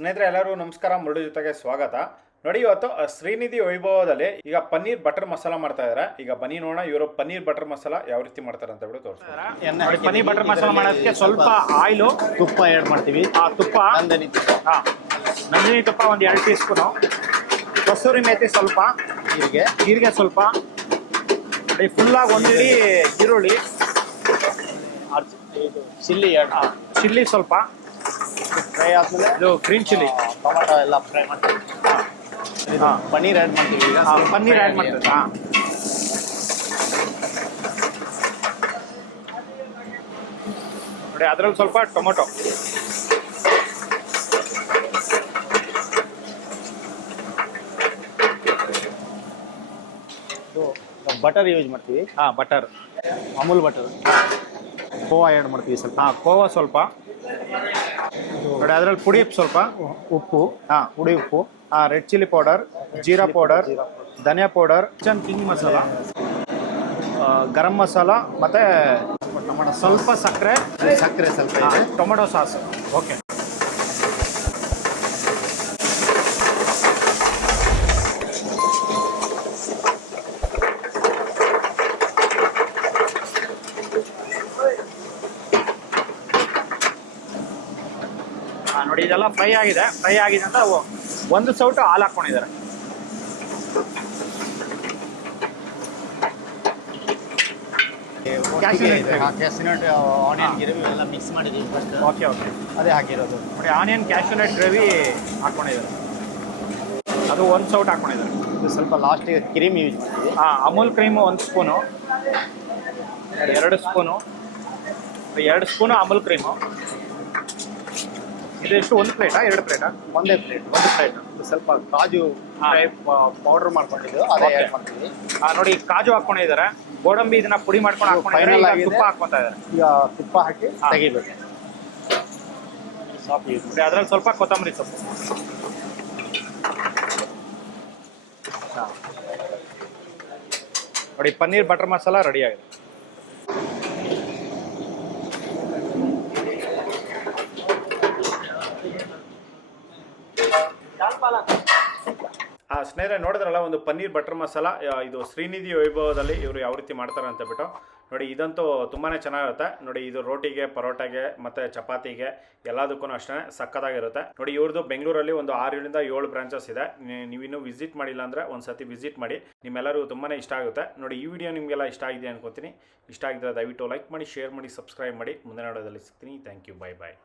ಸ್ನೇಹಿತರೆ ಎಲ್ಲರೂ ನಮಸ್ಕಾರ. ಮರಳು ಜೊತೆಗೆ ಸ್ವಾಗತ. ನೋಡಿ, ಇವತ್ತು ಶ್ರೀನಿಧಿ ವೈಭವದಲ್ಲಿ ಈಗ ಪನ್ನೀರ್ ಬಟರ್ ಮಸಾಲ ಮಾಡ್ತಾ ಇದ್ದಾರೆ. ಈಗ ಬನ್ನಿ ನೋಡೋಣ ಇವರು ಪನ್ನೀರ್ ಬಟರ್ ಮಸಾಲ ಯಾವ ರೀತಿ ಮಾಡ್ತಾರೆ ಅಂತ ಬಿಟ್ಟು ತೋರಿಸ್ತಾರೆ. ಪನ್ನೀರ್ ಬಟರ್ ಮಸಾಲ ಮಾಡೋದಕ್ಕೆ ಸ್ವಲ್ಪ ಆಯಿಲು, ತುಪ್ಪ ಆ್ಯಡ್ ಮಾಡ್ತೀವಿ. ತುಪ್ಪ, ನಂದಿನಿ ತುಪ್ಪ ಒಂದು 2 ಟೀ ಸ್ಪೂನು, ಕಸೂರಿ ಮೇಥಿ ಸ್ವಲ್ಪ, ಜೀರಿಗೆ ಸ್ವಲ್ಪ, ಫುಲ್ಲಾಗಿ ಒಂದು ಇಡೀ ಈರುಳ್ಳಿ, ಚಿಲ್ಲಿ ಸ್ವಲ್ಪ ಫ್ರೈ ಆದ್ಮೇಲೆ ಇದು ಗ್ರೀನ್ ಚಿಲ್ಲಿ, ಟೊಮೆಟೊ ಎಲ್ಲ ಫ್ರೈ ಮಾಡ್ತೀವಿ. ಪನ್ನೀರ್ ಆ್ಯಡ್ ಮಾಡ್ತೀವಿ. ಈಗ ಪನ್ನೀರ್ ಆ್ಯಡ್ ಮಾಡ್ತೀವಿ. ನೋಡಿ, ಅದ್ರಲ್ಲಿ ಸ್ವಲ್ಪ ಟೊಮೆಟೊ, ಬಟರ್ ಯೂಸ್ ಮಾಡ್ತೀವಿ. Butter, Amul butter. Khoa add ಮಾಡ್ತೀವಿ ಸ್ವಲ್ಪ. ಖೋವಾ ಸ್ವಲ್ಪ. ನೋಡಿ, ಅದ್ರಲ್ಲಿ ಪುಡಿ ಸ್ವಲ್ಪ, ಉಪ್ಪು, ಪುಡಿ ಉಪ್ಪು, red chilli powder, jeera powder, dhania powder, king masala, garam masala, ಮತ್ತೆ ಟೊಮೆಟೊ ಸ್ವಲ್ಪ ಸಕ್ಕರೆ ಸ್ವಲ್ಪ ಇದೆ. Tomato sauce. ಓಕೆ, ನೋಡಿ ಇದೆಲ್ಲ ಫ್ರೈ ಆಗಿದೆ ಅಂತ ಒಂದು ಸೌಟು ಹಾಲು ಹಾಕೊಂಡಿದ್ದಾರೆ. ಕ್ಯಾಶ್ಯೂನಟ್, ಆನಿಯನ್ ಗ್ರೇವಿ ಎಲ್ಲ ಮಿಕ್ಸ್ ಮಾಡಿದ್ದೀವಿ ಫಸ್ಟ್. ಓಕೆ, ಅದೇ ಹಾಕಿರೋದು. ನೋಡಿ, ಆನಿಯನ್ ಕ್ಯಾಶ್ಯೂನಟ್ ಗ್ರೇವಿ ಹಾಕೊಂಡಿದ್ದಾರೆ, ಅದು ಒಂದು ಸೌಟ್ ಹಾಕೊಂಡಿದ್ದಾರೆ. ಇದು ಸ್ವಲ್ಪ ಲಾಸ್ಟಿಗೆ ಕ್ರೀಮ್ ಯೂಸ್ ಮಾಡ್ತೀವಿ. Amul cream 1 spoon, 2 spoon, 2 spoon Amul cream. ಇದೆಷ್ಟು, 1 ಪ್ಲೇಟಾ 2 ಪ್ಲೇಟಾ? ಒಂದೇ ಪ್ಲೇಟ್. ಸ್ವಲ್ಪ ಕಾಜು ಪೌಡರ್ ಮಾಡ್ಕೊಂಡಿದ್ದು ಅದೇ ಆ್ಯಡ್ ಮಾಡ್ತೀವಿ. ನೋಡಿ, ಕಾಜು ಹಾಕೊಂಡಿದ್ದಾರೆ, ಗೋಡಂಬಿ ಇದನ್ನ ಪುಡಿ ಮಾಡ್ಕೊಂಡು ಹಾಕೊಂಡಿದ್ದಾರೆ, ತುಪ್ಪ ಹಾಕ್ಕೊಂತ ಇದ್ದಾರೆ. ಈಗ ತುಪ್ಪ ಹಾಕಿ ತೆಗಿಬೇಕು. ನೋಡಿ, ಅದ್ರಲ್ಲಿ ಸ್ವಲ್ಪ ಕೊತ್ತಂಬರಿ ಸೊಪ್ಪು. ನೋಡಿ, ಪನ್ನೀರ್ ಬಟರ್ ಮಸಾಲ ರೆಡಿ ಆಗಿದೆ. ಸ್ನೇಹಿತರೆ ನೋಡಿದ್ರಲ್ಲ, ಒಂದು ಪನ್ನೀರ್ ಬಟರ್ ಮಸಾಲ ಇದು ಶ್ರೀನಿಧಿ ವೈಭವದಲ್ಲಿ ಇವರು ಯಾವ ರೀತಿ ಮಾಡ್ತಾರೆ ಅಂತ ಬಿಟ್ಟು ನೋಡಿ. ಇದಂತೂ ತುಂಬಾ ಚೆನ್ನಾಗಿರುತ್ತೆ. ನೋಡಿ, ಇದು ರೋಟಿಗೆ, ಪರೋಟಾಗೆ ಮತ್ತು ಚಪಾತಿಗೆ ಎಲ್ಲದಕ್ಕೂ ಅಷ್ಟೇ ಸಕ್ಕತ್ತಾಗಿರುತ್ತೆ. ನೋಡಿ, ಇವ್ರದ್ದು ಬೆಂಗಳೂರಲ್ಲಿ ಒಂದು 6ರಿಂದ 7 ಬ್ರಾಂಚಸ್ ಇದೆ. ನೀವಿನ್ನೂ ವಿಸಿಟ್ ಮಾಡಿಲ್ಲ ಅಂದರೆ ಒಂದು ಸತಿ ವಿಸಿಟ್ ಮಾಡಿ, ನಿಮ್ಮೆಲ್ಲರಿಗೂ ತುಂಬಾ ಇಷ್ಟ ಆಗುತ್ತೆ. ನೋಡಿ, ಈ ವಿಡಿಯೋ ನಿಮಗೆಲ್ಲ ಇಷ್ಟ ಆಗಿದೆ ಅನ್ಕೋತೀನಿ. ಇಷ್ಟ ಆಗಿದ್ರೆ ದಯವಿಟ್ಟು ಲೈಕ್ ಮಾಡಿ, ಶೇರ್ ಮಾಡಿ, ಸಬ್ಸ್ಕ್ರೈಬ್ ಮಾಡಿ. ಮುಂದಿನ ವಿಡಿಯೋದಲ್ಲಿ ಸಿಗ್ತೀನಿ. Thank you, bye.